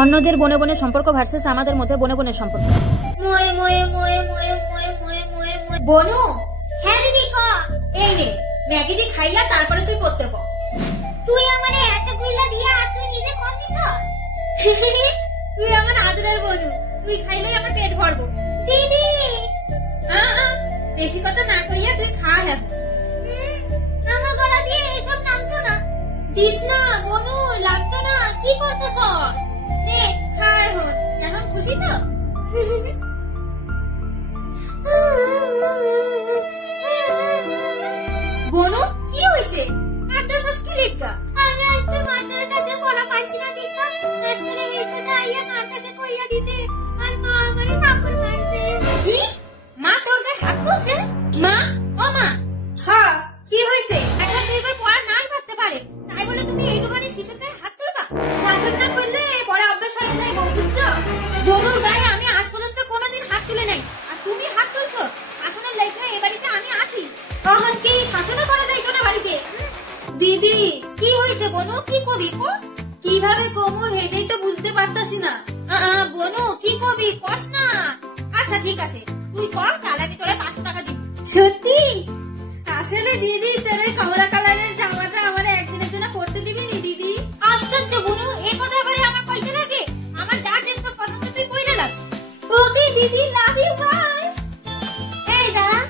অন্যদের বনে বনে সম্পর্ক ভার্সেস আমাদের মধ্যে বনে বনে সম্পর্ক। বনু, হ্যাঁ দিদি ক। এই নে ম্যাগিটি খাইয়া তারপরে তুই পড়তে প। তুই আমারে এত কইলা দিয়া আর তুই নিজে কম দিছ। তুই আমার আদরের বনু, তুই খাইলেই আমার পেট ভরবো। দিদি বেশি কথা না কইয়া তুই খা। হ্যাঁ আমার গলা দিয়ে এসব নামতো না। দিস না বনু, লাগতো না। কি করতেছ? নে খা। এখন খুশি তো? বনু কি হইছে? এত সস্কি লেখা। আমি আজকে মাস্টারের কাছে পড়া পাইছি না দেখা। মাস্টারে হেলতে আইয়া মার কাছে কইয়া দিছে আর মা আমারে থাপ্পড় মারছে। কি? মা তোর গায়ে হাত তুলছে? মা, ও মা। হ্যাঁ কি হইছে? একটা দুইবার পড়া নাই পারতে পারে, তাই বলে তুমি এই দোকানে শিশুর গায়ে হাত তুলবা? শাসন না করলে পড়া অভ্যাস হয়ে যায়। বুঝছো? বনুর গায়ে আমি আজ পর্যন্ত কোনোদিন হাত তুলে নাই, আর তুমি হাত তুলছো। শাসনের লেখা এই বাড়িতে আমি আছি, তখন কি শাসনও করা যাইতো না বাড়িতে? দিদি কি হয়েছে বনু? কি কবি কিভাবে কমু হেদেই তো বুঝতে পারতাছি না। বনু কি কবি কস না। আচ্ছা ঠিক আছে তুই কর, তাহলে আমি তোরে 500 টাকা দিব। সত্যি? আসলে দিদি তোর কমলা কালারের জামাটা আমার একদিনের জন্য পরতে দিবি নি দিদি? আশ্চর্য বনু, এই কথা বলে আমার পয়সা লাগে? আমার যা ড্রেস পছন্দ তুই পরে লাগ। ওকে দিদি, লাভ ইউ, বাই। এই দাঁড়া।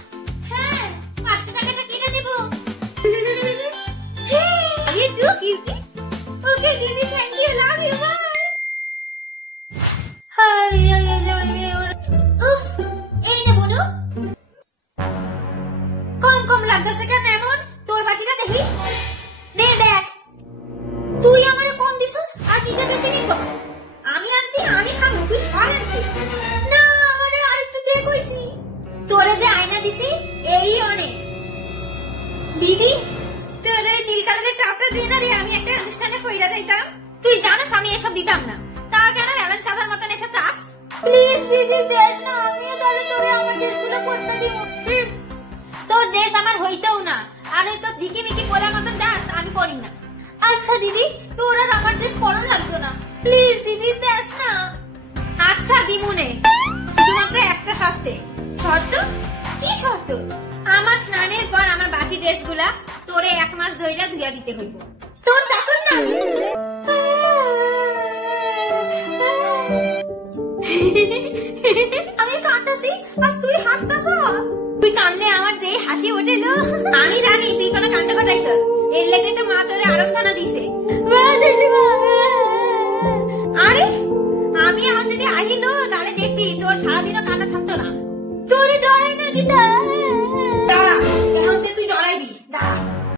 হ্যাঁ 500 টাকাটা কিনে দিব। আমি টু কিউটি। ওকে দিদি, thank you, love you, bye. এই নে বনু। কম কম লাগতেছে কেন এমন? তোর বাটিটা দেখি। নে দেখ। তুই আমারে কম দিছস আর নিজে বেশি নিছস। আমি আনছি, আমি খাবো, তুই সর আনতে। না আমারে আরেকটু দে কইছি। তোরে যে আয়না দিছি এই অনেক। দিদি তোর এই নীল কালারের টপটা দিয়ে না রে, আমি একটা অনুষ্ঠানে কইরা যাইতাম। তুই জানিস আমি এসব দিতাম না, তা কেন এমন চাঁদার মতন এসে চাস? প্লিজ দিদি দেশ না, আমিও তাহলে তোরে আমার ড্রেসগুলো পরতে দিব। তোর ড্রেস আমার হইতেও না, আর ওই তোর ঝিকিমিকি পরার মতন ড্রেস আমি পরি না। আচ্ছা দিদি, তোর আর আমার ড্রেস পরা লাগতো না, প্লিজ দিদি দেশ না। আচ্ছা দিমুনে, শুধুমাত্র একটা শর্তে। শর্ত? কি শর্ত? আমার স্নানের পর আমার বাসি ড্রেসগুলা তোরে 1 মাস ধরে ধুইয়া দিতে হইব। তোর চাকর না? আমি কাঁদতেছি আর তুই হাসতেছস। তুই কাঁদলে আমার যে হাসি ওঠেল। আমি জানি তুই কোনো কাণ্ড ঘটাইছস, এর লেগে তো মা তোরে আরাধনা দিছে। আরে আমি এখন যদি আহিল তাহলে দেখবি তোর সারাদিনও কান্না থামতো না। তোরে ডরাই না গীতা।